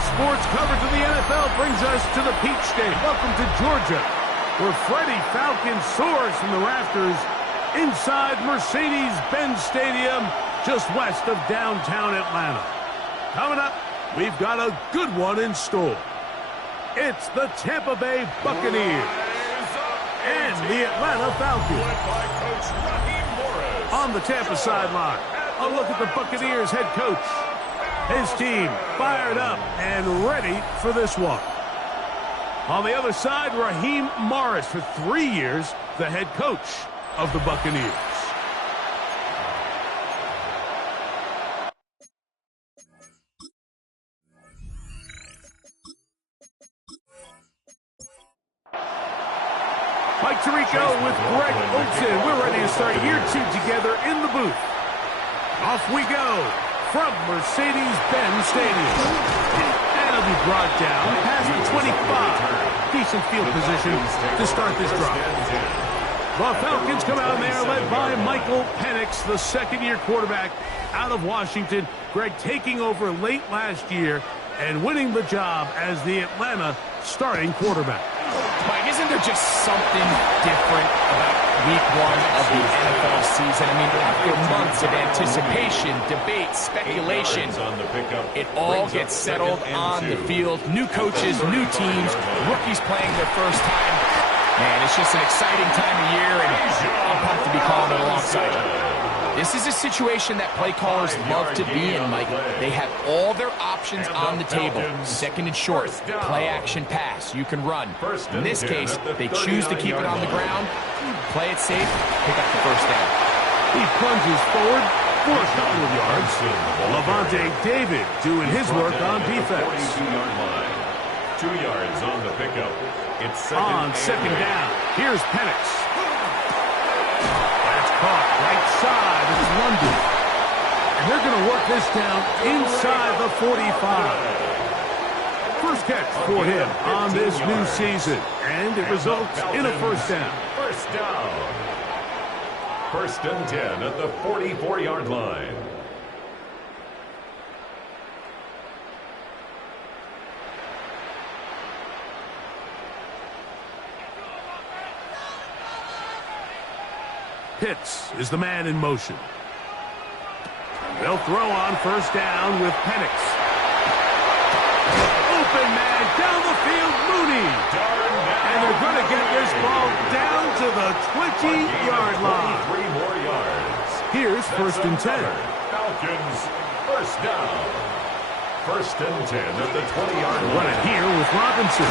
sports coverage of the NFL brings us to the Peach State. Welcome to Georgia, where Freddie Falcon soars from the rafters inside Mercedes-Benz Stadium, just west of downtown Atlanta. Coming up, we've got a good one in store. It's the Tampa Bay Buccaneers and the Atlanta Falcons. On the Tampa sideline, a look at the Buccaneers head coach. His team fired up and ready for this one. On the other side, Raheem Morris, for 3 years, the head coach of the Buccaneers. Mike Tirico with Greg Olsen. We're ready to start year 2 together in the booth. Off we go from Mercedes-Benz Stadium. And it'll be brought down past the 25. Decent field position to start this drive. The Falcons come out there led by Michael Penix, the second-year quarterback out of Washington. Greg taking over late last year and winning the job as the Atlanta starting quarterback. Mike, isn't there just something different about week 1 of the NFL season? I mean, after months of anticipation, debate, speculation, it all gets settled on the field. New coaches, new teams, rookies playing their first time. Man, it's just an exciting time of year, and I'm pumped to be calling it alongside you. This is a situation that play callers love to be in, Mike. They have all their options on the table. Second and short, play action pass. You can run. In this case, they choose to keep it on the ground, play it safe, pick up the first down. He plunges forward for a couple of yards. Levante David doing his work on defense. 2 yards on the pickup. It's second down. Here's Penix. That's caught right side. It's London. And they're going to work this down inside the 45. First catch for him on this new season. And it results in a first down. First down. First and 10 at the 44-yard line. Pitts is the man in motion. They'll throw on first down with Penix. Open man down the field, Mooney. And they're going to get this ball down to the 20-yard line. 3 more yards. Here's first and 10. Falcons, first down. First and 10 at the 20-yard line. Run it here with Robinson.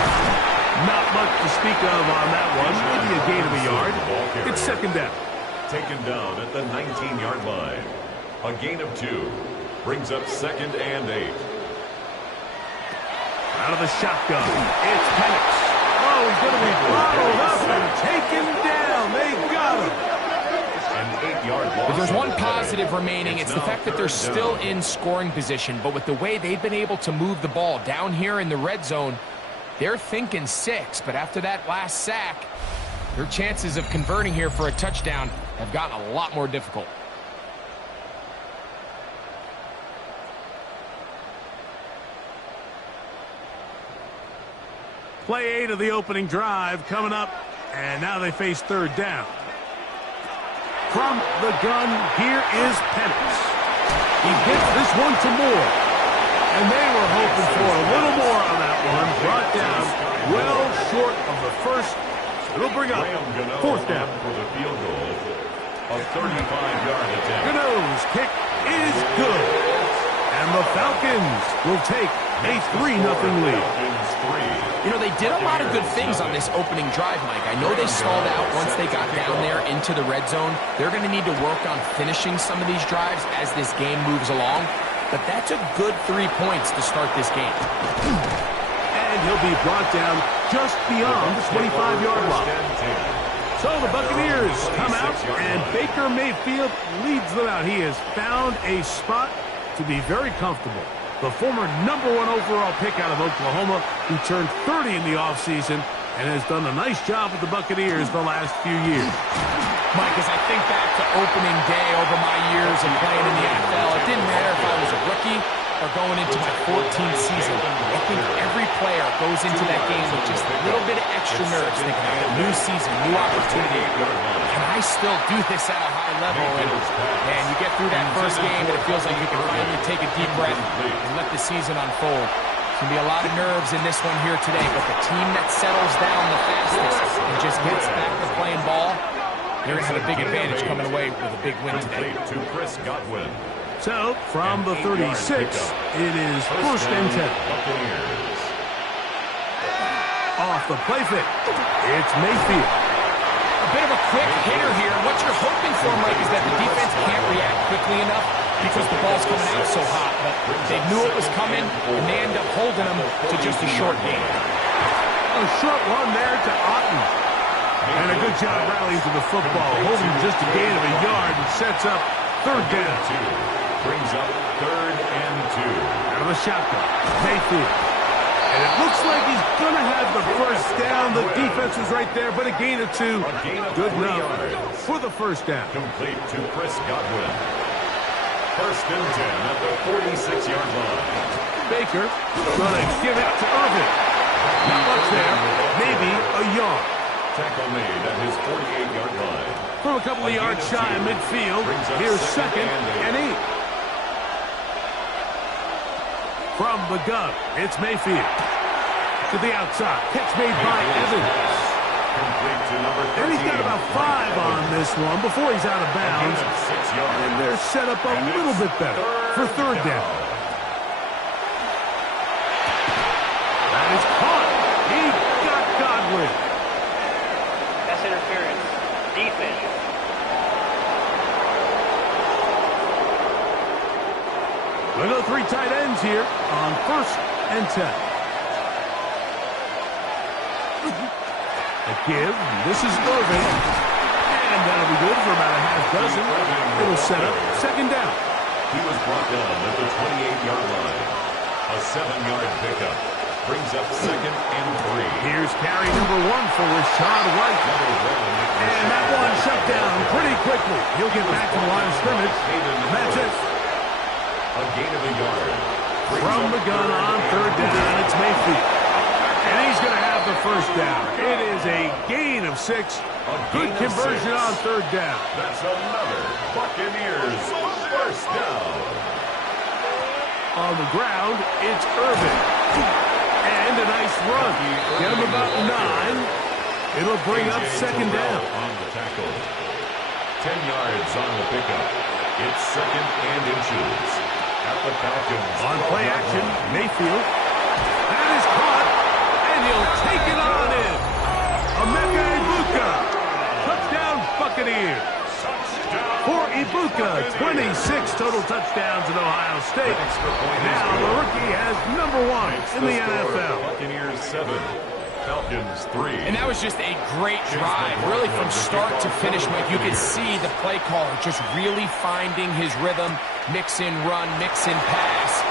Not much to speak of on that one. Maybe a gain of a yard. It's second down. Taken down at the 19-yard line. A gain of 2. Brings up second and 8. Out of the shotgun. It's Penix. Oh, he's going to be bottled up and taken down. They got him. An 8-yard loss. If there's one positive remaining, it's the fact that they're still in scoring position. But with the way they've been able to move the ball down here in the red zone, they're thinking 6. But after that last sack, their chances of converting here for a touchdown have gotten a lot more difficult. Play 8 of the opening drive coming up, and now they face third down. From the gun, here is Penix. He gets this one to Moore, and they were hoping for a little more on that one. Brought down well short of the first. It'll bring up fourth down. For the field goal, a 35-yard attempt. Gano's kick is good. And the Falcons will take a 3-0 lead. You know, they did a lot of good things on this opening drive, Mike. I know they stalled out once they got down there into the red zone. They're going to need to work on finishing some of these drives as this game moves along. But that's a good 3 points to start this game. And he'll be brought down just beyond the 25-yard line. So the Buccaneers come out, and Baker Mayfield leads them out. He has found a spot to be very comfortable. The former #1 overall pick out of Oklahoma, who turned 30 in the offseason and has done a nice job with the Buccaneers the last few years. Mike, as I think back to opening day over my years of playing in the NFL, it didn't matter if I was a rookie are going into my 14th season. I think every player goes into that game with just a little bit of extra nerves, thinking about a new season, new opportunity. Can I still do this at a high level? And you get through that first game, and it feels like you can finally take a deep breath and let the season unfold. There's going to be a lot of nerves in this one here today, but the team that settles down the fastest and just gets back to playing ball, they're going to have a big advantage coming away with a big win today. So, from the 36, it is first and 10. Off the play fake, it's Mayfield. A bit of a quick hitter here. What you're hoping for, Mike, is that the defense can't react quickly enough because the ball's coming out so hot. But they knew it was coming, and they end up holding them to just a short gain. A short one there to Otten. And a good job rallying to the football, holding just a gain of a yard and sets up third down. Brings up 3rd and 2. Out of the shotgun, Mayfield. And it looks like he's going to have the first down. The defense was right there, but a gain of 2. Good enough for the first down. Complete to Chris Godwin. First and 10 at the 46-yard line. Baker going to give it to Irvin. Not much there. Maybe a yard. Tackle made at his 48-yard line. From a couple of yards shy of midfield, here's second and 8. From the gun, it's Mayfield. To the outside. Catch made by Evans. Complete to number 13. And he's got about 5 on this one before he's out of bounds. And they're set up a little bit better for third down. That is caught. He got Godwin. That's interference. Defense. We'll go 3 tight ends here on first and 10. A give. This is Irvin. And that'll be good for about a half dozen. It'll set up second down. He was brought down at the 28-yard line. A 7-yard pickup. Brings up second and 3. Here's carry number 1 for Rashad White. And that one shut down pretty quickly. He'll get back to the line of scrimmage. That's it. A gain of a yard. From the gun on third down, it's Mayfield. And he's going to have the first down. It is a gain of 6. Good conversion on third down. That's another Buccaneers first down. On the ground, it's Irvin. And a nice run. Get him about 9. It'll bring up second down. On the tackle. 10 yards on the pickup. It's second and inches. At the Falcons. On play action, Mayfield. That is caught. And he'll take it on in. Emeka Ibuka. Touchdown Buccaneers. For Ibuka, 26 total touchdowns at Ohio State. Now the rookie has number 1 in the NFL. Buccaneers 7. Falcons 3. And that was just a great drive. Really from start to finish, Mike, you could see the play caller just really finding his rhythm. Mix in run, mix in pass.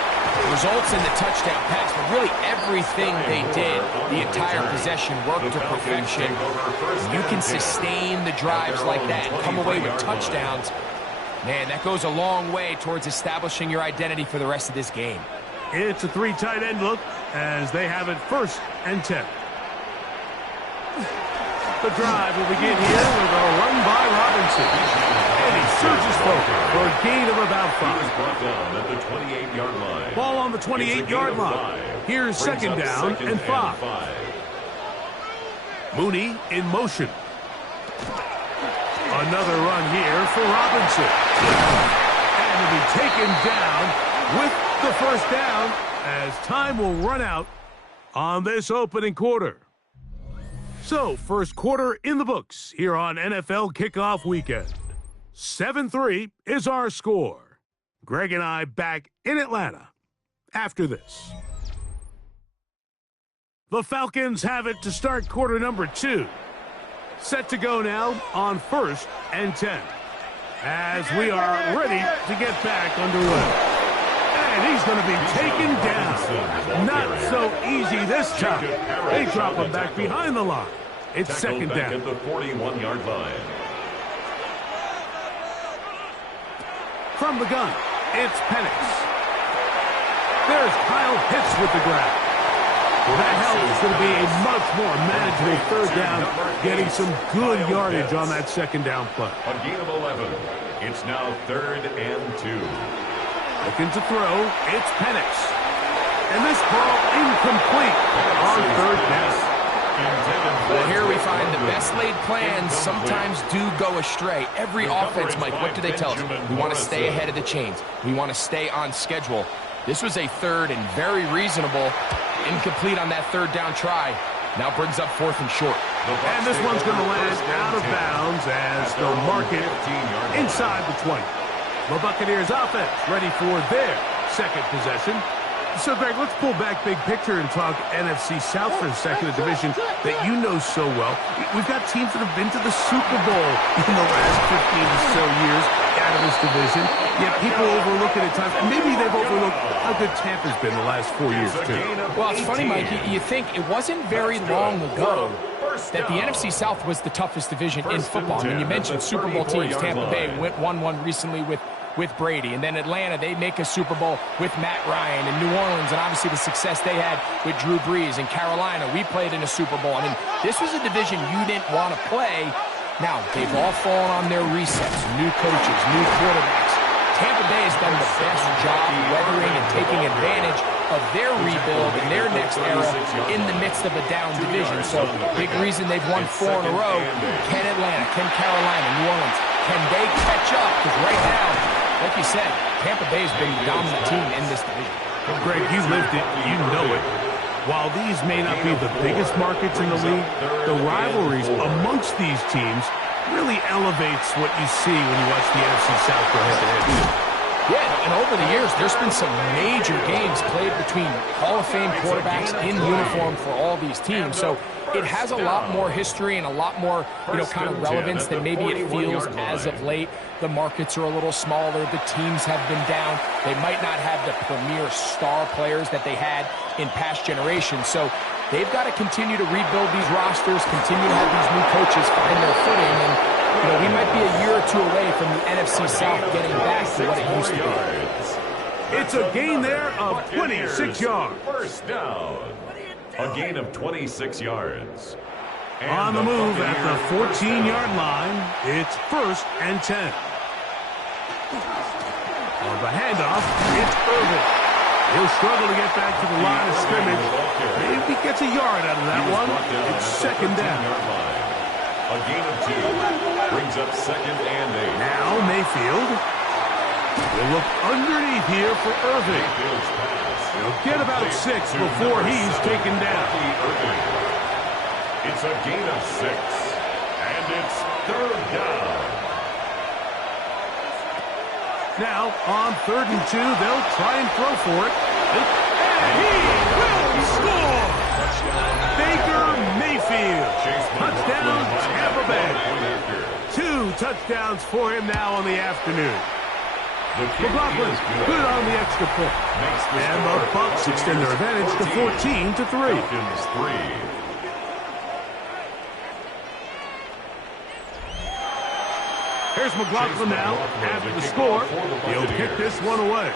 Results in the touchdown pass, but really everything they did, the entire possession worked to perfection. You can sustain the drives like that and come away with touchdowns. Man, that goes a long way towards establishing your identity for the rest of this game. It's a 3 tight end look as they have it first and 10. The drive will begin here with a run by Robinson. And he surges forward for a gain of about 5. He was brought down at the 28-yard line. Ball on the 28-yard line. Here's second down and 5. Mooney in motion. Another run here for Robinson. And to be taken down with the first down as time will run out on this opening quarter. So, first quarter in the books here on NFL Kickoff Weekend. 7-3 is our score. Greg and I back in Atlanta after this. The Falcons have it to start quarter number 2. Set to go now on first and 10. As we are ready to get back underway. And he's going to be taken down. Not so easy this time. They drop him back behind the line. It's second down. At the 41-yard line. From the gun, it's Penix. There's Kyle Pitts with the grab. Well, that helps. It's going to be a much more manageable third down, getting some good yardage on that second down play. A gain of 11. It's now 3rd and 2. Looking to throw. It's Penix. And this ball incomplete on third down. Well, here we find the best laid plans sometimes do go astray. Every offense, Mike, what do they tell us? We want to stay ahead of the chains. We want to stay on schedule. This was a third and very reasonable. Incomplete on that third down try. Now brings up 4th and short. And this one's going to land out of bounds as they'll mark it inside the 20. The Buccaneers offense ready for their second possession. So, Greg, let's pull back big picture and talk NFC South for a second, a division that you know so well. We've got teams that have been to the Super Bowl in the last 15 or so years out of this division, yet people overlook it at times. And maybe they've overlooked how good Tampa's been the last 4 years, too. Well, it's funny, Mike, you think it wasn't very long ago that the NFC South was the toughest division in football. I mean, you mentioned Super Bowl teams. Tampa Bay won one recently with Brady. And then Atlanta, they make a Super Bowl with Matt Ryan. And New Orleans, and obviously the success they had with Drew Brees. And Carolina, we played in a Super Bowl. I mean, this was a division you didn't want to play. Now, they've all fallen on their resets. New coaches, new quarterbacks. Tampa Bay has done the best job weathering and taking advantage of their rebuild and their next era in the midst of a down division. So, big reason they've won 4 in a row. Can Atlanta, can Carolina, New Orleans, can they catch up? Because right now, like you said, Tampa Bay's been the dominant team in this division. Greg, you lived it, you know it. While these may not be the biggest markets in the league, the rivalries amongst these teams really elevates what you see when you watch the NFC South go head-to-head. Yeah, and over the years, there's been some major games played between Hall of Fame quarterbacks in uniform for all these teams. So it has a lot more history and a lot more, kind of relevance than maybe it feels as of late. The markets are a little smaller. The teams have been down. They might not have the premier star players that they had in past generations. So they've got to continue to rebuild these rosters, continue to have these new coaches find their footing. And we might be a year or two away from the NFC South getting back to what it used to be. It's a gain there of 26 yards. First down. A gain of 26 yards. And on the move at the 14-yard line, it's 1st and 10. On the handoff, it's Irvin. He'll struggle to get back to the line of scrimmage. Maybe he gets a yard out of that one. It's 2nd down. A gain of 2 brings up 2nd and 8. Now Mayfield will look underneath here for Irvin. He'll get about 6 before he's taken down. It's a gain of 6, and it's 3rd down. Now, on 3rd and 2, they'll try and throw for it. And he will score! Baker Mayfield. Touchdown, Tampa Bay. 2 touchdowns for him now on the afternoon. McLaughlin good on the extra point. And the Bucs extend their advantage to 14-3. Here's McLaughlin now after the score. He'll kick this one away.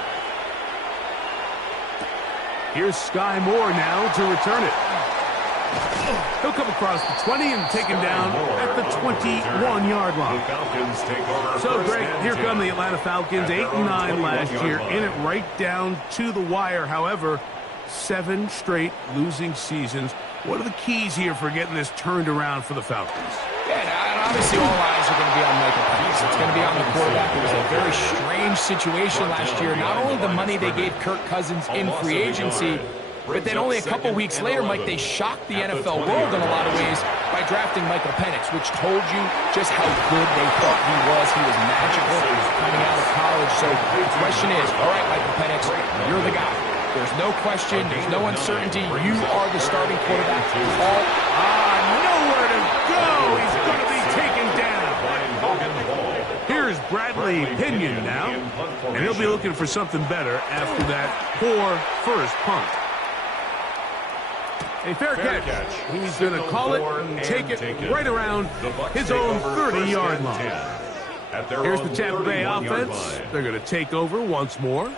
Here's Sky Moore now to return it. He'll come across the 20 and take him down at the 21-yard line. So, Greg, here come the Atlanta Falcons, 8-9 last year, in it right down to the wire. However, 7 straight losing seasons. What are the keys here for getting this turned around for the Falcons? Yeah, and obviously all eyes are going to be on Michael Penix. It's going to be on the quarterback. It was a very strange situation last year. Not only the money they gave Kirk Cousins in free agency, but then only a couple weeks later, Mike, they shocked the NFL world in a lot of ways by drafting Michael Penix, which told you just how good they thought he was. He was magical coming out of college. So the question is, all right, Michael Penix, you're the guy. There's no question. There's no uncertainty. You are the starting quarterback. Nowhere to go. He's going to be taken down. Here's Bradley Pinion now, and he'll be looking for something better after that poor first punt. A fair catch. He's going to call it and take it right around his own 30-yard line. Here's the Tampa Bay offense. They're going to take over once more.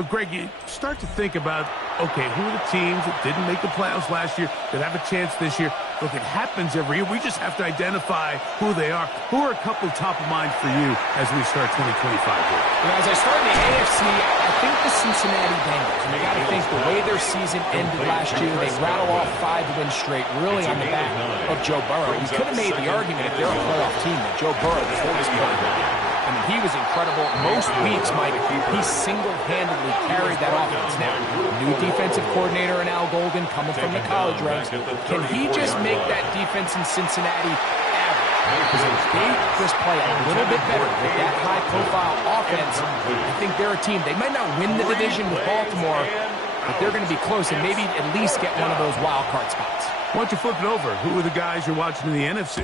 Greg, you start to think about, okay, who are the teams that didn't make the playoffs last year that have a chance this year? Look, it happens every year. We just have to identify who they are. Who are a couple top of mind for you as we start 2025 here? As I start in the AFC, I think the Cincinnati Bengals. You got to think the way their season ended last year, they rattle off 5 wins straight, really on the back of Joe Burrow. We could have made the argument if they're a playoff team that Joe Burrow was holding quarterback. I mean, he was incredible. Most weeks, Mike, he single-handedly carried that offense. Now, new defensive coordinator in Al Golden coming from the college ranks. Can he just make that defense in Cincinnati average? Because if they just play a little bit better with that high-profile offense, I think they're a team. They might not win the division with Baltimore, but they're going to be close and maybe at least get one of those wild card spots. Why don't you flip it over? Who are the guys you're watching in the NFC?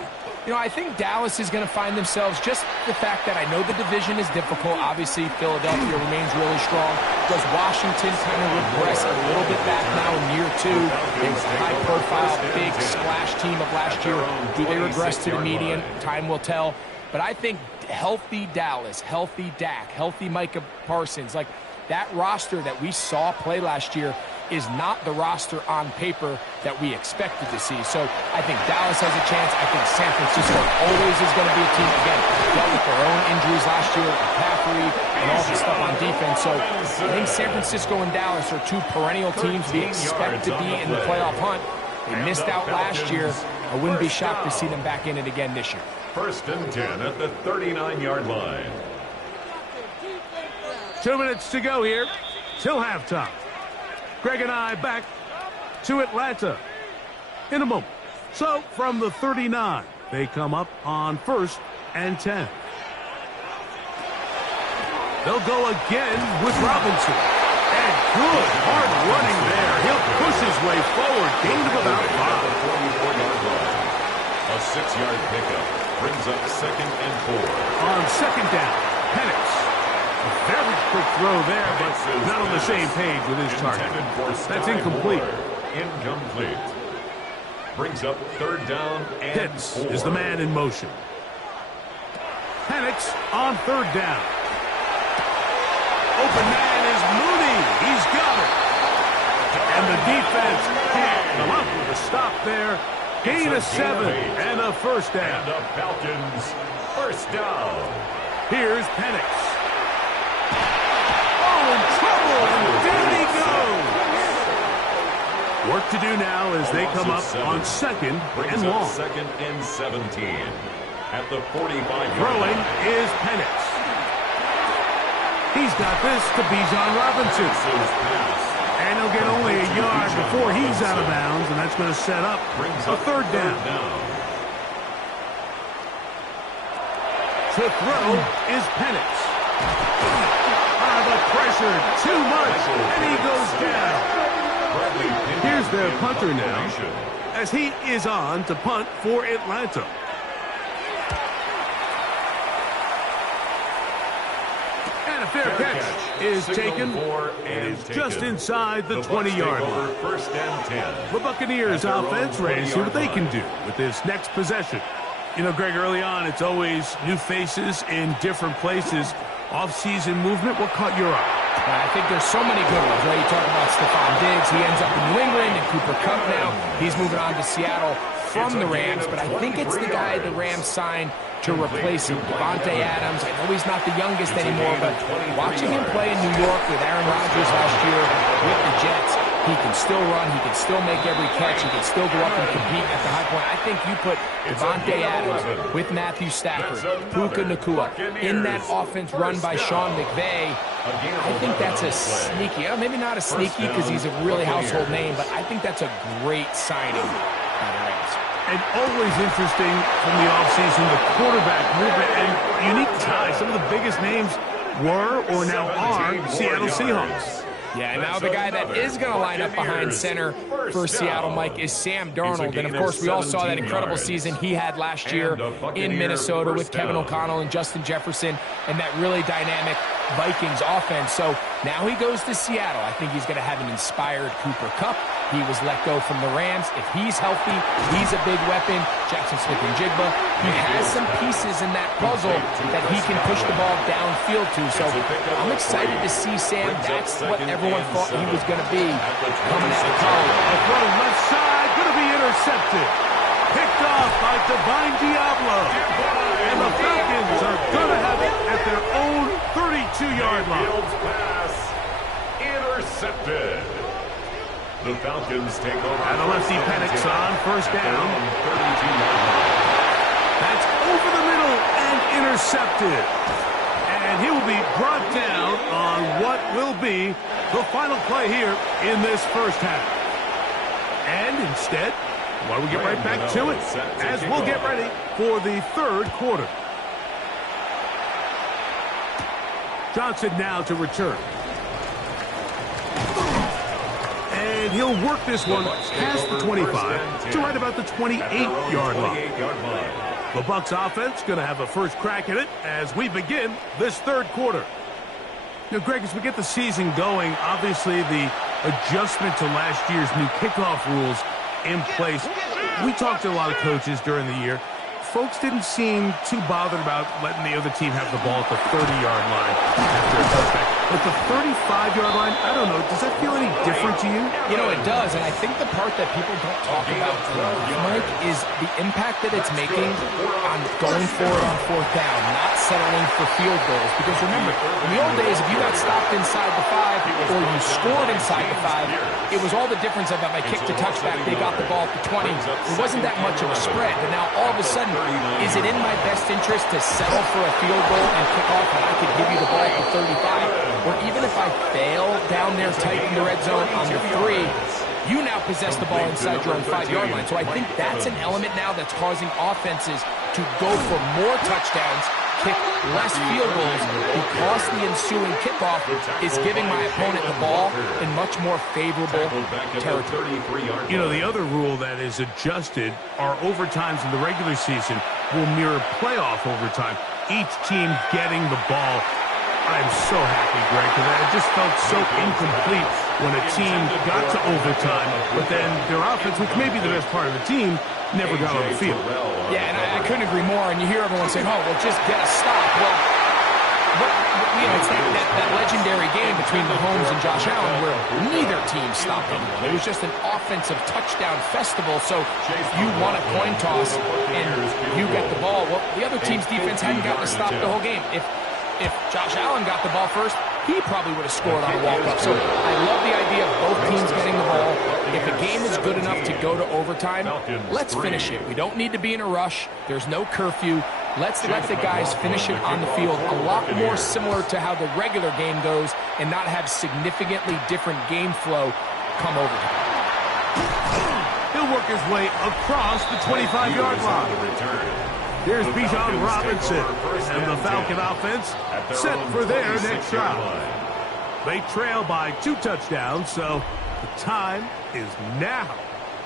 I think Dallas is going to find themselves, just the fact that I know the division is difficult. Obviously, Philadelphia remains really strong. Does Washington kind of regress a little bit back now in year 2? They was a high-profile, big splash team of last year. Do they regress to the median? Time will tell. But I think healthy Dallas, healthy Dak, healthy Micah Parsons, like that roster that we saw play last year is not the roster on paper that we expected to see. So I think Dallas has a chance. I think San Francisco always is going to be a team, again, dealt with their own injuries last year, McCaffrey, and all the stuff on defense. So I think San Francisco and Dallas are 2 perennial teams we expect to be in the playoff hunt. They missed out last year. I wouldn't be shocked to see them back in it again this year. 1st and 10 at the 39-yard line. 2 minutes to go here till halftime. Greg and I back to Atlanta in a moment. So from the 39, they come up on 1st and 10. They'll go again with Robinson. And good hard running there. He'll push his way forward. Gain of about 5. A 6-yard pickup brings up 2nd and 4. On 2nd down, Penix. A very quick throw there, but not on the same page with his target. That's incomplete. Incomplete. Brings up 3rd down and Pitts 4. is the man in motion. Penix on 3rd down. Open man is Mooney. He's got it. And the defense can't come up with a stop there. Gain of 7 and a 1st down. And the Falcons 1st down. Here's Penix. Oh, in trouble, and down he goes. Work to do now as they come up on 2nd and long. 2nd and 17 at the 45-yard Throwing line. is Penix. He's got this to Bijan Robinson. And he'll get only a yard before he's out of bounds, and that's going to set up a 3rd down. To throw is Penix. The pressure, too much, and he goes down. Here's their punter now, as he is on to punt for Atlanta. And a fair catch is taken. It is just inside the 20-yard line. 1st and 10. The Buccaneers offense ready to see what they can do with this next possession. Greg, early on, it's always new faces in different places. Off-season movement, what caught your eye? I think there's so many good ones, right? You talk about Stephon Diggs. He ends up in New England, and Cooper Kupp now. He's moving on to Seattle from the Rams, but I think it's the guy the Rams signed to replace him, Devontae Adams. I know he's not the youngest anymore, but watching him play in New York with Aaron Rodgers last year with the Jets, he can still run, he can still make every catch, he can still go up and compete at the high point. I think you put Devontae Adams with Matthew Stafford, Puka Nacua, in that offense run by Sean McVay. I think that's a sneaky, maybe not a sneaky because he's a really household name, but I think that's a great signing by the Rams. And always interesting from the offseason, the quarterback movement and unique ties. Some of the biggest names were or now are Seattle Seahawks. Yeah, and now the guy that is going to line up behind center for Seattle, Mike, is Sam Darnold. And, of course, we all saw that incredible season he had last year in Minnesota with Kevin O'Connell and Justin Jefferson and that really dynamic Vikings offense. So now he goes to Seattle. I think he's going to have an inspired Cooper Kupp. He was let go from the Rams. If he's healthy, he's a big weapon. Jackson Smith-Njigba, he has some pieces in that puzzle that he can push the ball downfield to. So I'm excited to see Sam. That's what everyone thought he was going to be coming out of college. A throw left side, going to be intercepted. Picked off by Divine Diablo. And the Falcons are going to have it at their own 32-yard line. Pass intercepted. The Falcons take over. And the lefty Penix on first down. 32-yard line. That's over the middle and intercepted. And he will be brought down on what will be the final play here in this first half. And instead, why don't we get right back to it as we'll get ready for the third quarter. Johnson now to return. And he'll work this one past the 25 to right about the 28-yard line. The Bucs offense going to have a first crack at it as we begin this third quarter. Now, Greg, as we get the season going, obviously the adjustment to last year's new kickoff rules in place. We talked to a lot of coaches during the year. Folks didn't seem too bothered about letting the other team have the ball at the 30-yard line after a touchback. But the 35-yard line, I don't know, does that feel any different to you? You know, it does, and I think the part that people don't talk about, Mike, is the impact that it's making on going for it on fourth down, not settling for field goals. Because remember, in the old days, if you got stopped inside the 5 or you scored inside the 5, it was all the difference of if I kicked a touchback, they got the ball at the 20. It wasn't that much of a spread, but now all of a sudden, is it in my best interest to settle for a field goal and kick off when I could give you the ball at the 35? Or even if I fail down there tight in the red zone on the 3, you now possess the ball inside your own 5-yard line. So I think that's an element now that's causing offenses to go for more touchdowns, kick less field goals, because the ensuing kickoff is giving my opponent the ball in much more favorable territory. You know, the other rule that is adjusted are overtimes in the regular season will mirror playoff overtime. Each team getting the ball. I'm so happy, Greg, because it just felt so incomplete when a team got to overtime, but then their offense, which may be the best part of the team, never got on the field. Yeah, and I couldn't agree more. And you hear everyone saying, oh, well, just get a stop. Well, it's that legendary game between Mahomes and Josh Allen where neither team stopped anyone. It was just an offensive touchdown festival. So you won a coin toss and you get the ball. Well, the other team's defense hadn't gotten a stop the whole game. If Josh Allen got the ball first, he probably would have scored on a walk-up. So I love the idea of both teams getting the ball. If a game is good enough to go to overtime, let's finish it. We don't need to be in a rush. There's no curfew. Let's let the guys finish it on the field a lot more similar to how the regular game goes and not have significantly different game flow come overtime. He'll work his way across the 25-yard line. Here's Bijan Robinson and the Falcon offense set for their next drive. They trail by 2 touchdowns, so the time is now.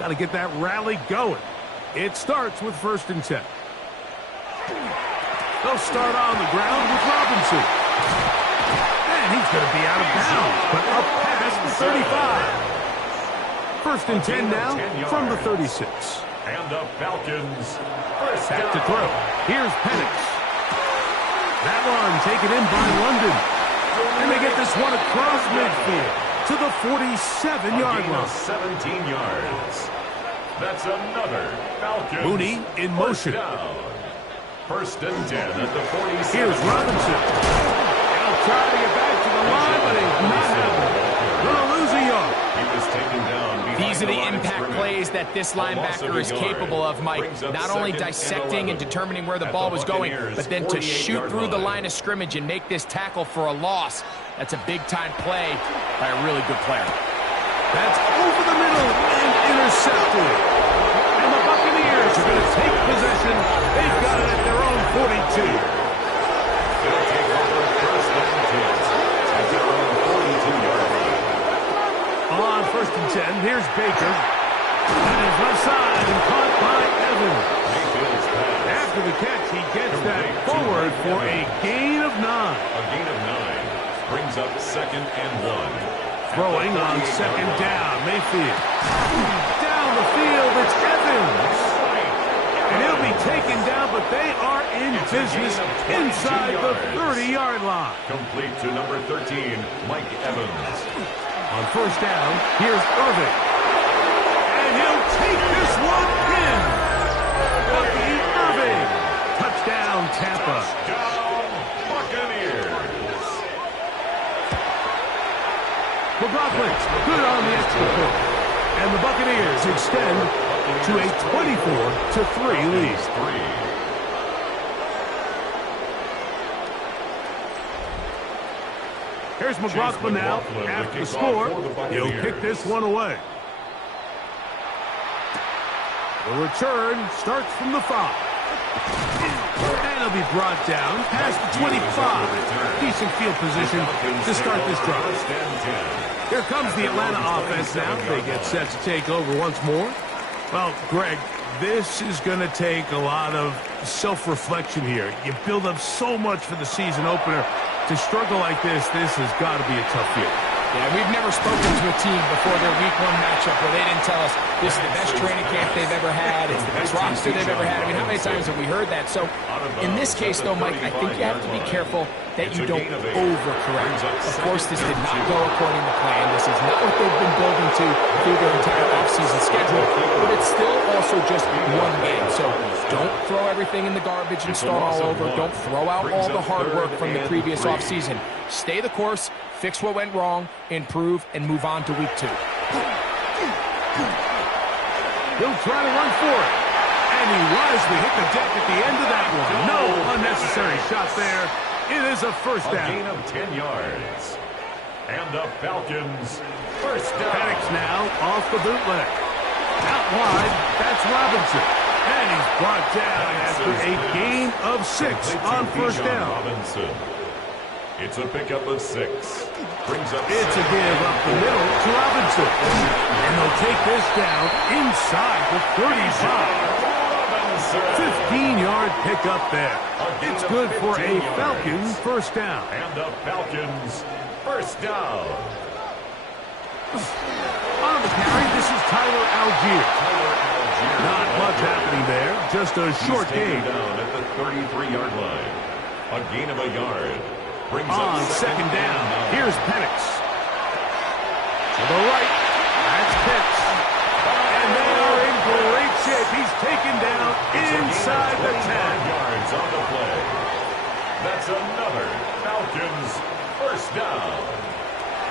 Got to get that rally going. It starts with 1st and 10. They'll start on the ground with Robinson. And he's going to be out of bounds, but up past the 35. 1st and 10 now from the 36. And the Falcons back to throw. Here's Penix. That one taken in by London. And they get this one across midfield to the 47-yard line. 17 yards. That's another Falcons. Mooney in motion. Down. 1st and 10 at the 47. Here's Robinson. He'll try to get back to the line, but he's not happening. Going to lose a yard. He was taken down. These are the impact plays that this linebacker is capable of, Mike. Not only dissecting and determining where the ball was going, but then to shoot through the line of scrimmage and make this tackle for a loss. That's a big-time play by a really good player. That's over the middle and intercepted. And the Buccaneers are going to take possession. They've got it at their own 42. They'll take over 1st and 10 at their own 42-yard line. On 1st and 10, here's Baker. And his left side and caught by Evans. After the catch, he gets that forward for a gain of 9. A gain of 9 brings up 2nd and 1. Throwing on second down. Mayfield. Down the field, it's Evans. And he'll be taken down, but they are in business inside the 30-yard line. Complete to number 13, Mike Evans. On first down, here's Irving. And he'll take this one in. Bucky Irving. Touchdown, Tampa. Touchdown, Buccaneers. McLaughlin, good on the extra point. And the Buccaneers extend to a 24-3 lead. Here's McLaughlin now. After the score, he'll kick this one away. The return starts from the 5. And he'll be brought down past the 25. Decent field position to start this drive. Here comes the Atlanta offense now. They get set to take over once more. Well, Greg, this is going to take a lot of self-reflection here. You build up so much for the season opener. To struggle like this has got to be a tough year. Yeah, we've never spoken to a team before their week 1 matchup where they didn't tell us this is the best training camp they've ever had, it's the best roster they've ever had. I mean, how many times have we heard that? So, in this case, though, Mike, I think you have to be careful that you don't overcorrect. Of course, this did not go according to plan. This is not what they've been building to through their entire offseason schedule, but it's still also just one game. So, don't throw everything in the garbage and start all over. Don't throw out all the hard work from the previous offseason. Stay the course, fix what went wrong, improve, and move on to week 2. He'll try to run for it. And he wisely hit the deck at the end of that one. No unnecessary shot there. It is a first down. A gain of 10 yards. And the Falcons first down. Penix now off the bootleg. Out wide, that's Robinson. And he's brought down after a gain of 6 on first down. Robinson. It's a pickup of 6. Brings up it's a give up the middle to Robinson. And they'll take this down inside the 35. 15-yard pickup there. It's good for a Falcons first down. And the Falcons first down. On the carry, this is Tyler Algier. Not much happening there. Just a short gain. Down at the 33-yard line. A gain of a yard. Brings on up second down, here's Penix. To the right, that's Pitts. And they are in great shape. He's taken down inside the 10. Yards on the play. That's another Falcons first down.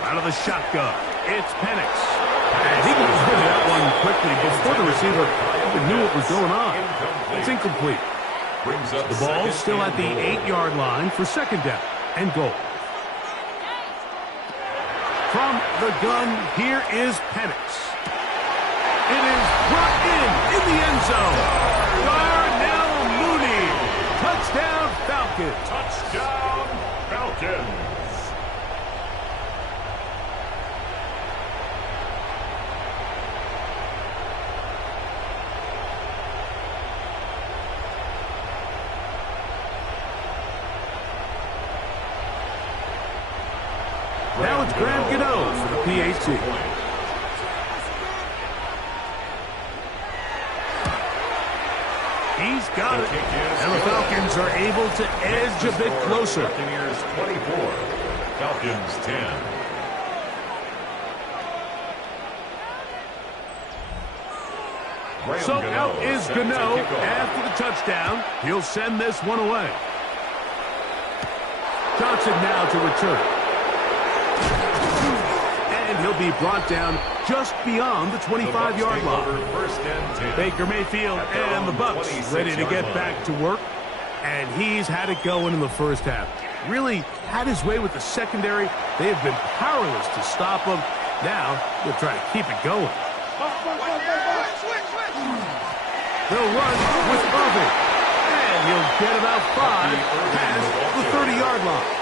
Out of the shotgun, it's Penix. And he was rid of that one quickly before the receiver even knew what was going on. It's incomplete. The ball's still at the 8-yard line for second down. And goal. From the gun, here is Penix. It is brought in the end zone. Darnell Mooney. Touchdown, Falcons. Touchdown, Falcons. Now it's Graham Gano for the PAT. He's got it. And the Falcons are able to edge a bit closer. Buccaneers 24, Falcons 10. So out is Gano after the touchdown. He'll send this one away. Johnson now to return. And he'll be brought down just beyond the 25-yard line. Baker Mayfield and the Bucs ready to get back to work. And he's had it going in the first half. Really had his way with the secondary. They have been powerless to stop him. Now they'll try to keep it going. They'll run with Irving. And he'll get about 5 past the 30-yard line.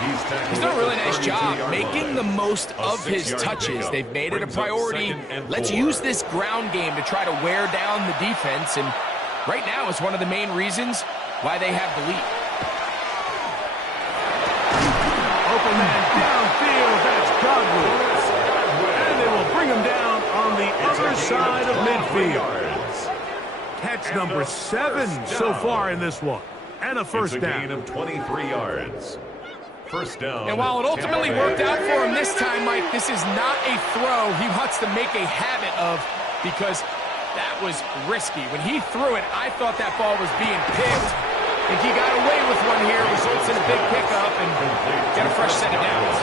He's done a really nice job making the most of his touches. They've made it a priority. Let's use this ground game to try to wear down the defense. And right now it's one of the main reasons why they have the lead. Open man downfield. That's Godwin. him down on the other side of midfield. Catch number 7 so far in this one. And a first down. Gain of 23 yards. First down. And while it ultimately worked out for him this time, Mike, this is not a throw he wants to make a habit of, because that was risky. When he threw it, I thought that ball was being picked. I think he got away with one here, results in a big pickup, and get a fresh set of downs.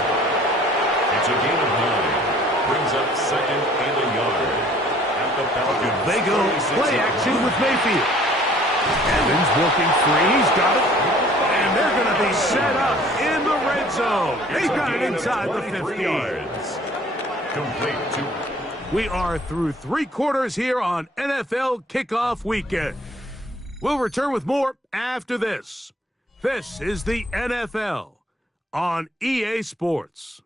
It's a gain of 9. Brings up second and a yard. At the Falcons. They go play action with Mayfield. Evans working free. He's got it. And they're going to be set up in the red zone. They've got it inside the 50. Yards. Complete to... We are through 3 quarters here on NFL Kickoff Weekend. We'll return with more after this. This is the NFL on EA Sports.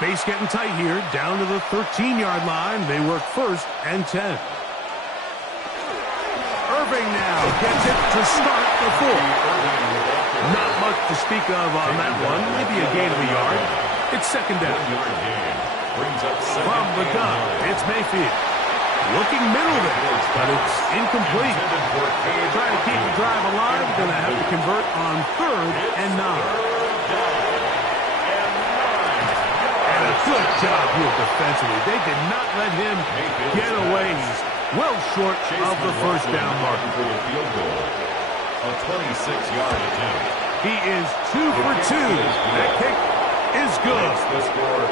Space getting tight here, down to the 13-yard line. They work first and 10. Irving now gets it to start the 4th. Not much to speak of on that one. Maybe a gain of a yard. It's second down. From the gun, it's Mayfield. Looking middle there, but it's incomplete. Trying to keep the drive alive, going to have to convert on 3rd and 9. Good job here defensively. They did not let him get away. He's well short of the first down mark. A 26-yard attempt. He is 2 for 2. That kick is good.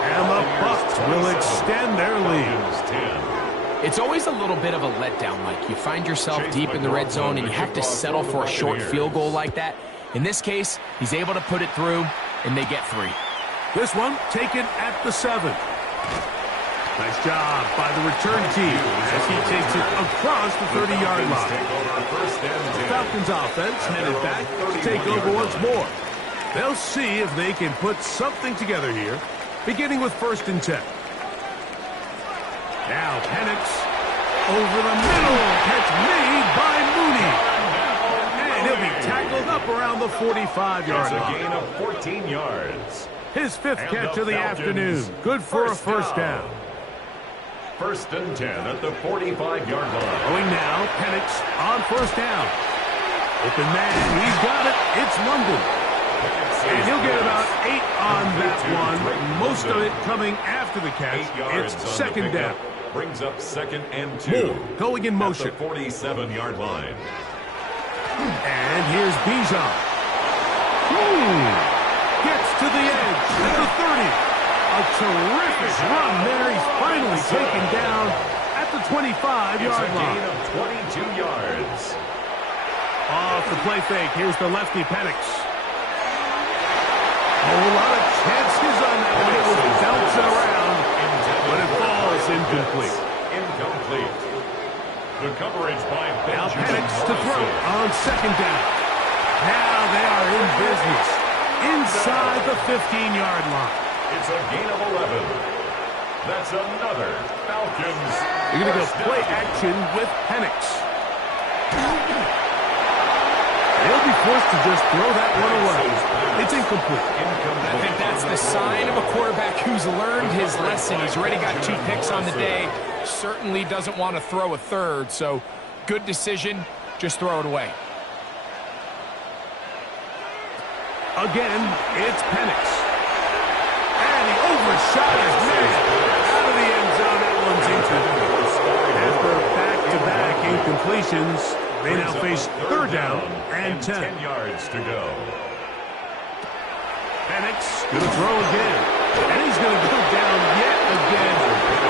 And the Bucs will extend their lead. It's always a little bit of a letdown, Mike. You find yourself deep in the red zone and you have to settle for a short field goal like that. In this case, he's able to put it through, and they get 3. This one taken at the 7. Nice job by the return team as he takes it across the 30-yard line. The Falcons offense headed back to take over once more. They'll see if they can put something together here, beginning with 1st and 10. Now Penix over the middle. Catch made by Mooney. And he'll be tackled up around the 45-yard line. It's a gain of 14 yards. His 5th catch of the afternoon. Good for a first down. 1st and 10 at the 45-yard line. Going now, Penix on 1st down. Open man, he's got it. It's London. And he'll get about 8 on that one. Most of it coming after the catch. It's 2nd down. Brings up 2nd and 2. Moore going in motion. At the 47-yard line. And here's Bijan. Gets to the edge at the 30. A terrific run there. He's finally taken down at the 25-yard line. Gain of 22 yards. Off the play fake. Here's the lefty Penix. A whole lot of chances on that one. It was bouncing around, but it falls incomplete. Incomplete. The coverage by Now Penix to throw on 2nd down. Now they are in business. Inside the 15-yard line. It's a gain of 11. That's another Falcons. You're going to go play action with Penix. They'll be forced to just throw that one away. It's incomplete. I think that's the sign of a quarterback who's learned his lesson. He's already got 2 picks on the day. Certainly doesn't want to throw a 3rd, so good decision. Just throw it away. Again, it's Penix. And he overshot his man. Out of the end zone, that one's incomplete. After back-to-back incompletions, they now face 3rd down and 10. 10 yards to go. Penix going to throw again. And he's going to go down yet again.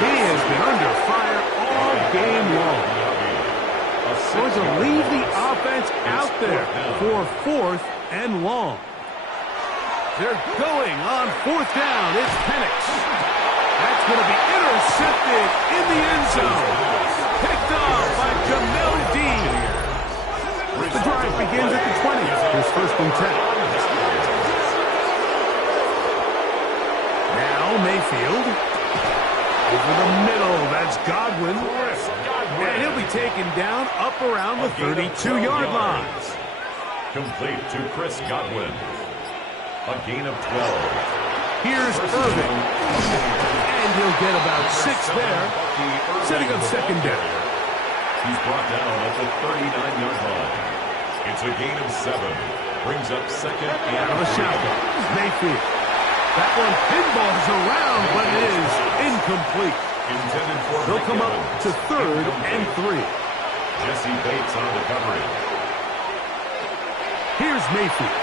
He has been under fire all game long. Going to leave the offense out there for 4th and long. They're going on 4th down. It's Penix. That's going to be intercepted in the end zone. Picked off by Jamel Dean. The drive begins at the 20. Here's 1st and 10. Now backfield. Over the middle, that's Godwin. And he'll be taken down up around the 32-yard line. Complete to Chris Godwin. A gain of 12. Here's Irving. And he'll get about 6 there, setting up second down. He's brought down at the 39-yard line. It's a gain of 7. Brings up second and out of the shotgun. Mayfield. That one pinballs around, but it is incomplete. Intended for They'll come up to third and 3. Jesse Bates on the coverage. Here's Mayfield.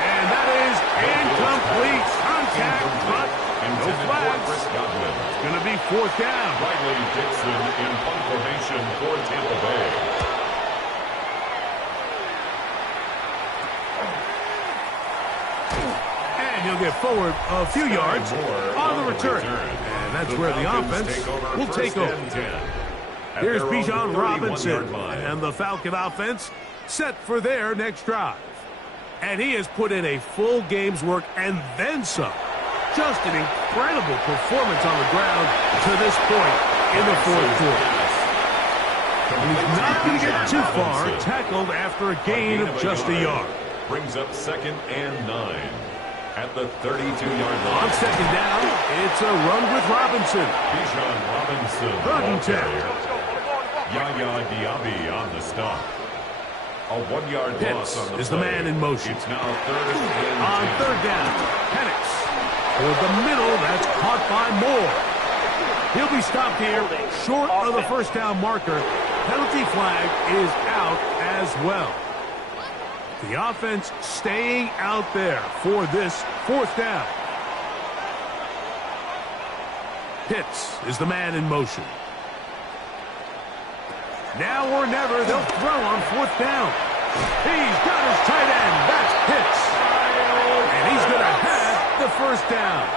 And that is incomplete. Contact, but no flags. It's going to be fourth down. Riley Dixon in punt formation for Tampa Bay. And he'll get forward a few yards on the return. And that's where the offense will take over. Here's Bijan Robinson and the Falcon offense set for their next drive. And he has put in a full game's work and then some. Just an incredible performance on the ground to this point in the fourth quarter. He's not going to get too far, tackled after a gain of just a yard. Brings up second and 9 at the 32-yard line. On second down, it's a run with Robinson. Bijan Robinson. Third and 10. Yaya Diaby on the stop. A 1-yard loss on the is the man in motion. It's now third and 10. On third down, Penix. Toward the middle, that's caught by Moore. He'll be stopped here short of the first down marker. Penalty flag is out as well. The offense staying out there for this fourth down. Pitts is the man in motion. Now or never, they'll throw on fourth down. He's got his tight end. That's Pitts. And he's going to have the first down.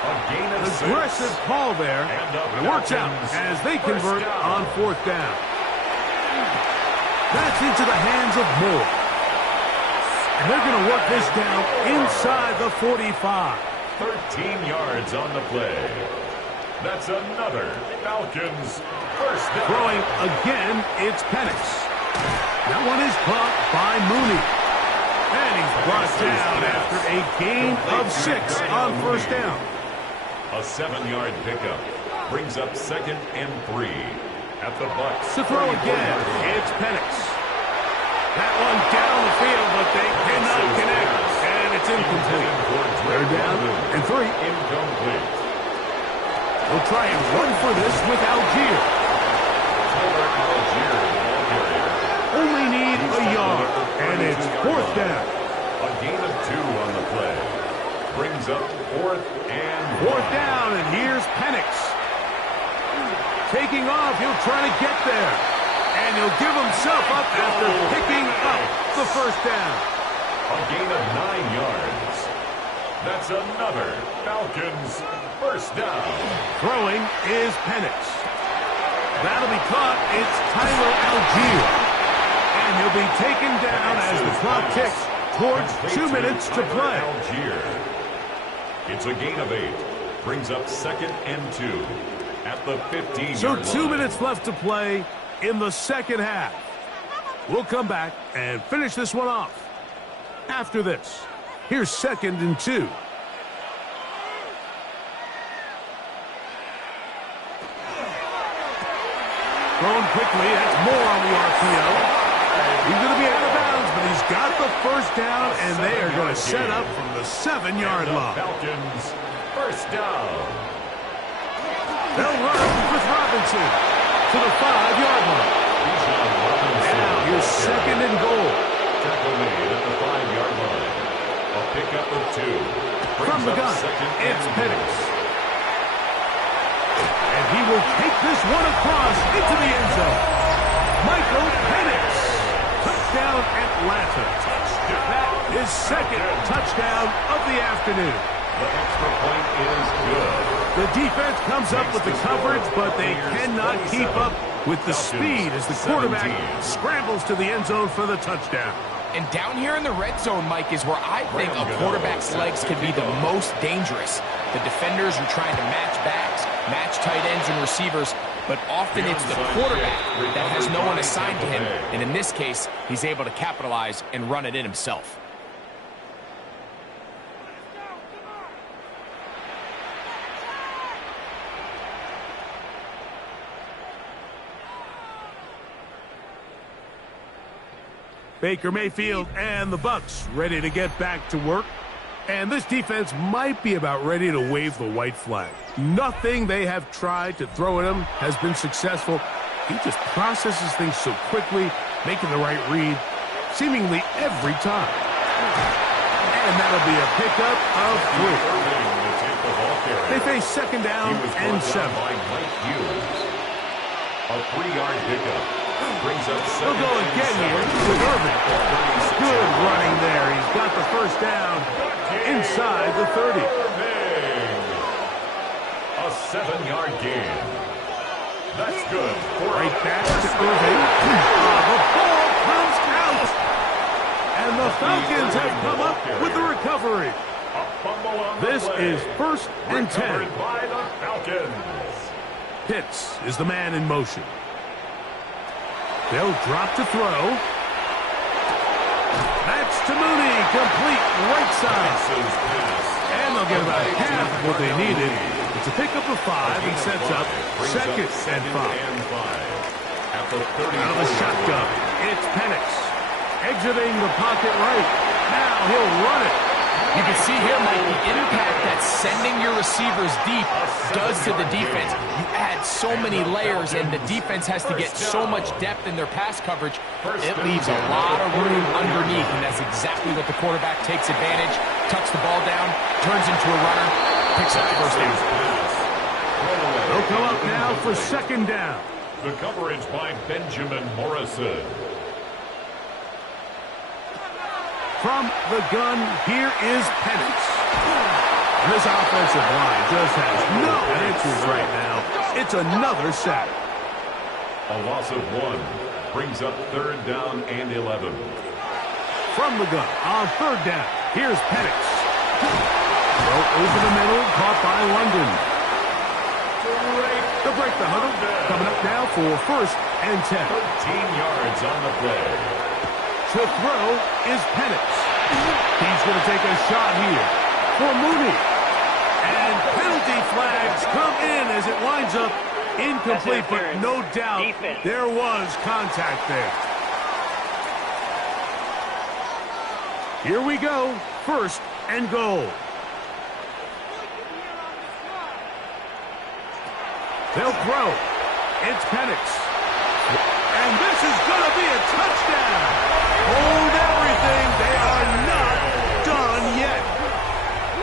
Aggressive call there. It works out as they convert on fourth down. That's into the hands of Moore. And they're going to work this down inside the 45. 13 yards on the play. That's another Falcons first down. Throwing again, it's Penix. That one is caught by Mooney. And he's brought down after a gain of 6 on first down. A 7-yard pickup brings up second and 3 at the Bucs. To throw again, it's Penix. That one down the field, but they cannot connect. And it's incomplete. They're down and 3. Incomplete. We'll try and run for this with Algier. Only need a yard, and it's fourth down. A gain of 2 on the play. Brings up fourth down, and here's Penix. Taking off, he'll try to get there. And he'll give himself up after picking up the first down. A gain of 9 yards. That's another Falcons first down. Throwing is Penix. That'll be caught. It's Tyler Algier. And he'll be taken down as the clock ticks towards 2 minutes to play. Algier. It's a gain of 8. Brings up second and 2 at the 15-yard So line. 2 minutes left to play in the second half. We'll come back and finish this one off. After this, here's second and 2. Thrown quickly, that's Moore on the RPO. He's going to be out of bounds, but he's got the first down, and they are going to set up from the 7-yard line. Falcons first down. They'll run with Robinson to the 5-yard line. Now here's second and goal. Tackle made at the 5-yard line. A pickup of 2. From the gun, it's Penix. And he will take this one across into the end zone. Michael Penix. Touchdown Atlanta. That is second touchdown of the afternoon. The extra point is good. The defense comes up with the coverage, but they cannot keep up with the speed as the quarterback scrambles to the end zone for the touchdown. And down here in the red zone, Mike, is where I think a quarterback's legs can be the most dangerous. The defenders are trying to match backs, match tight ends and receivers, but often it's the quarterback that has no one assigned to him. And in this case, he's able to capitalize and run it in himself. Baker Mayfield and the Bucs ready to get back to work. And this defense might be about ready to wave the white flag. Nothing they have tried to throw at him has been successful. He just processes things so quickly, making the right read seemingly every time. And that'll be a pickup of 3. They face second down and 7. A 3-yard pickup. He'll go again here with Irvin. Good running there. He's got the first down inside the 30. A 7-yard gain. That's good. Right back to Irvin. The ball comes out. And the Falcons have come up with the recovery. This is 1st and 10. By the Falcons. Pitts is the man in motion. They'll drop to throw. That's to Mooney, complete right side. And they'll get about half of what they needed. It's a pickup of 5 and sets up 2nd and 5. Out of the shotgun, it's Penix. Exiting the pocket right. Now he'll run it. You can see here, Mike, the impact that sending your receivers deep does to the defense. You add so many layers, and the defense has to get so much depth in their pass coverage. It leaves a lot of room underneath, and that's exactly what the quarterback takes advantage. Tucks the ball down, turns into a runner, picks up the first down. They'll come up now for second down. The coverage by Benjamin Morrison. From the gun, here is Penix. And this offensive line just has no answers right now. It's another sack. A loss of 1 brings up 3rd down and 11. From the gun, on 3rd down, here's Penix. Throw over the middle, caught by London. They'll break the huddle. Coming up now for 1st and 10. 13 yards on the play. To throw is Penix. He's going to take a shot here for Mooney. And penalty flags come in as it winds up incomplete, but no doubt there was contact there. Here we go, 1st and goal. They'll throw. It's Penix. And this is going to be a touchdown. Hold everything. They are not done yet.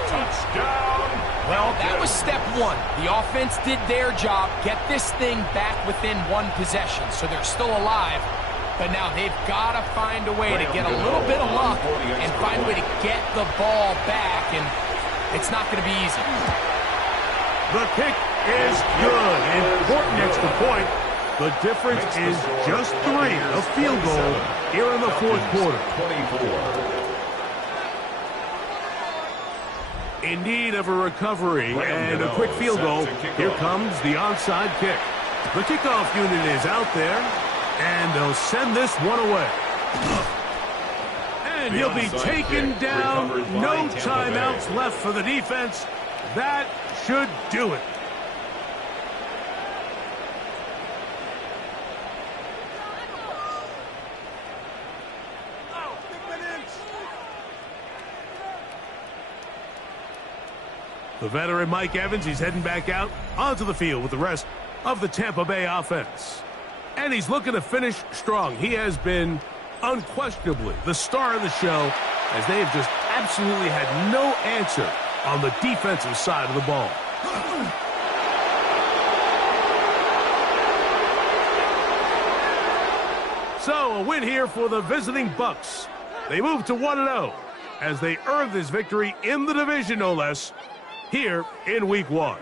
Touchdown. Well, that was step 1. The offense did their job, get this thing back within 1 possession, so they're still alive. But now they've got to find a way to get a little bit of luck and find a way to get the ball back, and it's not going to be easy. The kick is good. Important extra point. The difference is just 3, a field goal here in the 4th quarter. 24. In need of a recovery and a quick field goal. Here comes the onside kick. The kickoff unit is out there, and they'll send this one away. And he'll be taken down. No timeouts left for the defense. That should do it. The veteran Mike Evans, he's heading back out onto the field with the rest of the Tampa Bay offense. And he's looking to finish strong. He has been unquestionably the star of the show, as they have just absolutely had no answer on the defensive side of the ball. So a win here for the visiting Bucs. They move to 1-0 as they earn this victory in the division, no less, here in Week 1.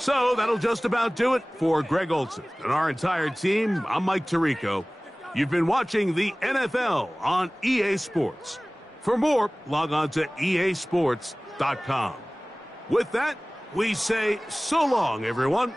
So that'll just about do it for Greg Olson and our entire team. I'm Mike Tirico. You've been watching the NFL on EA Sports. For more, log on to easports.com. With that, we say so long, everyone.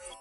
you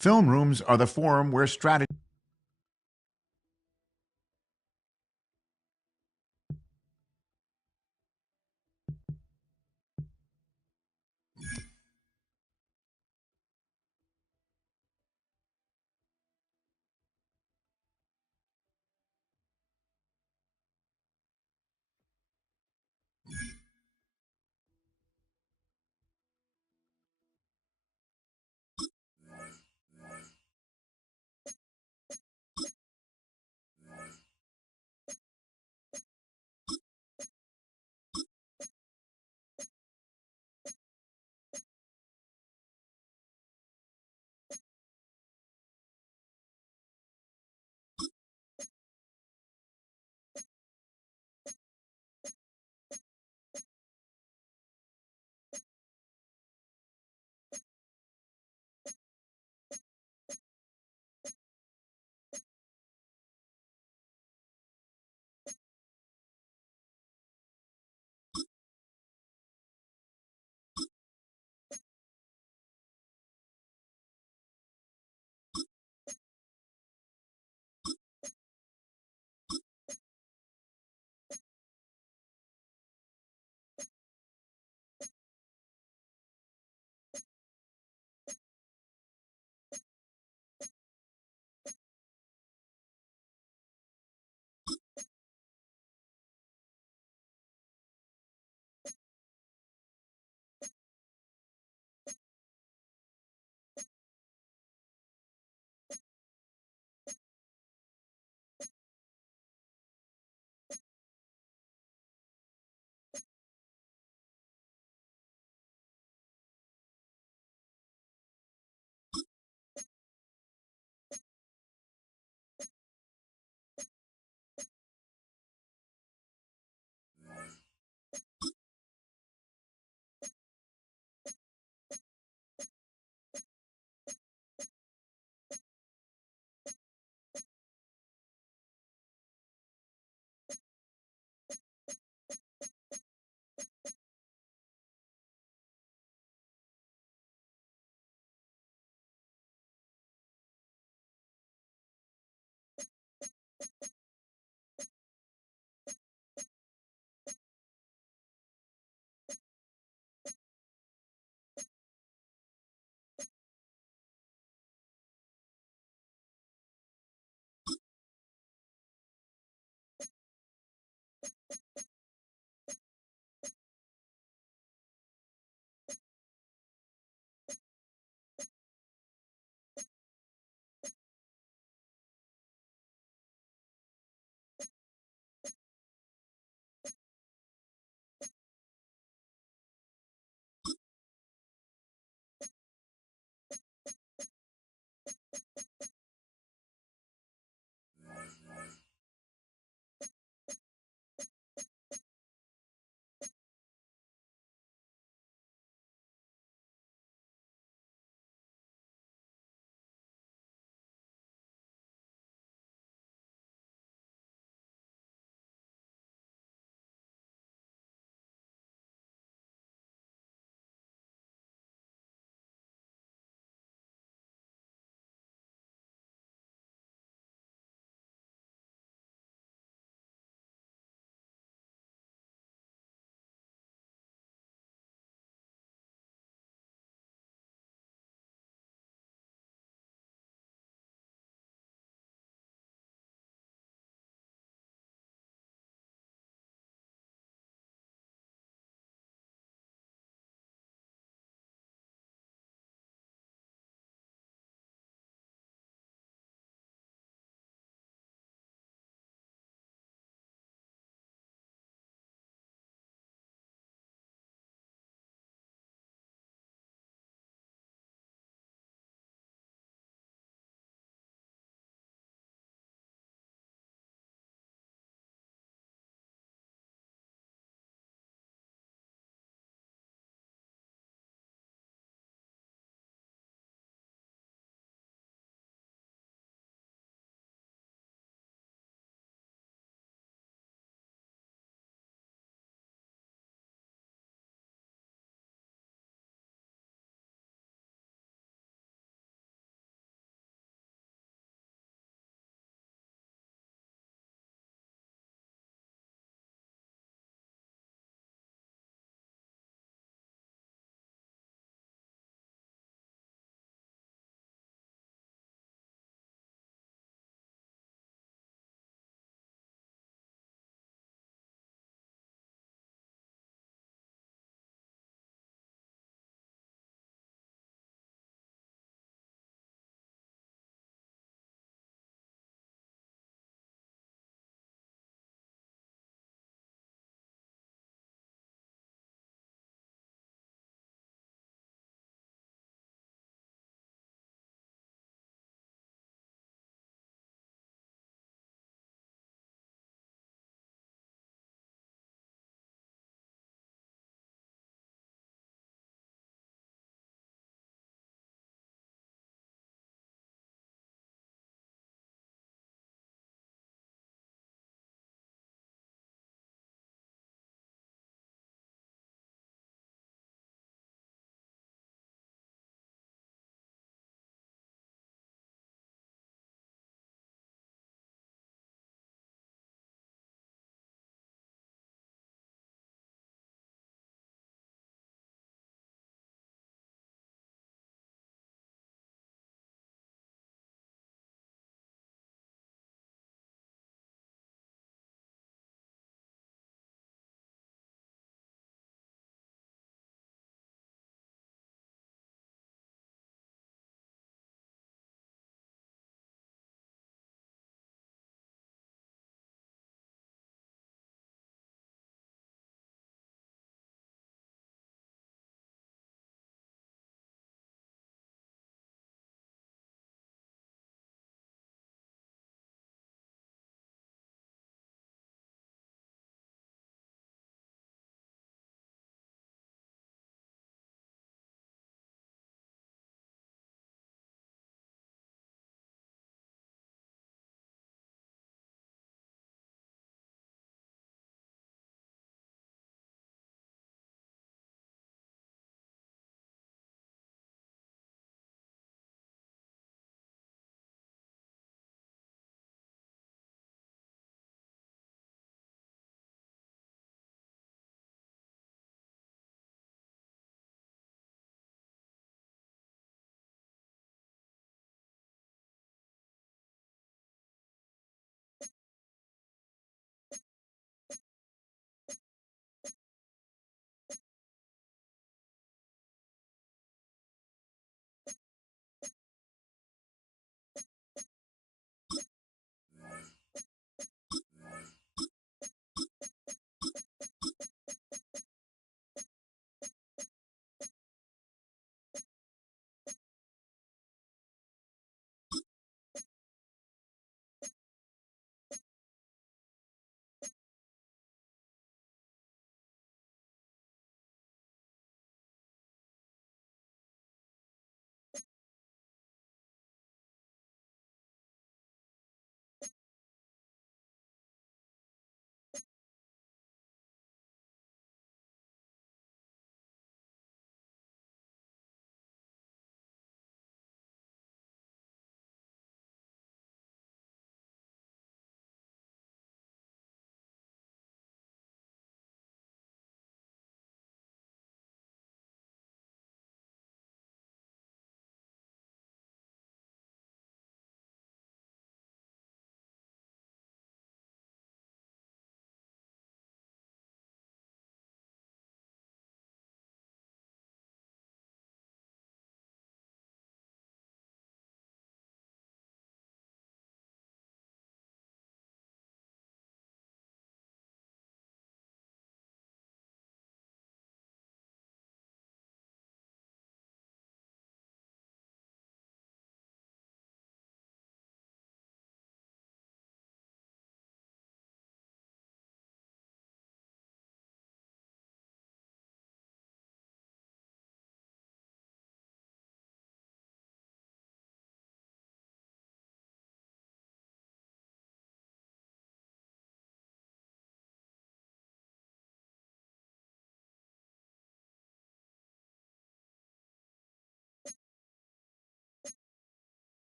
Film rooms are the forum where strategy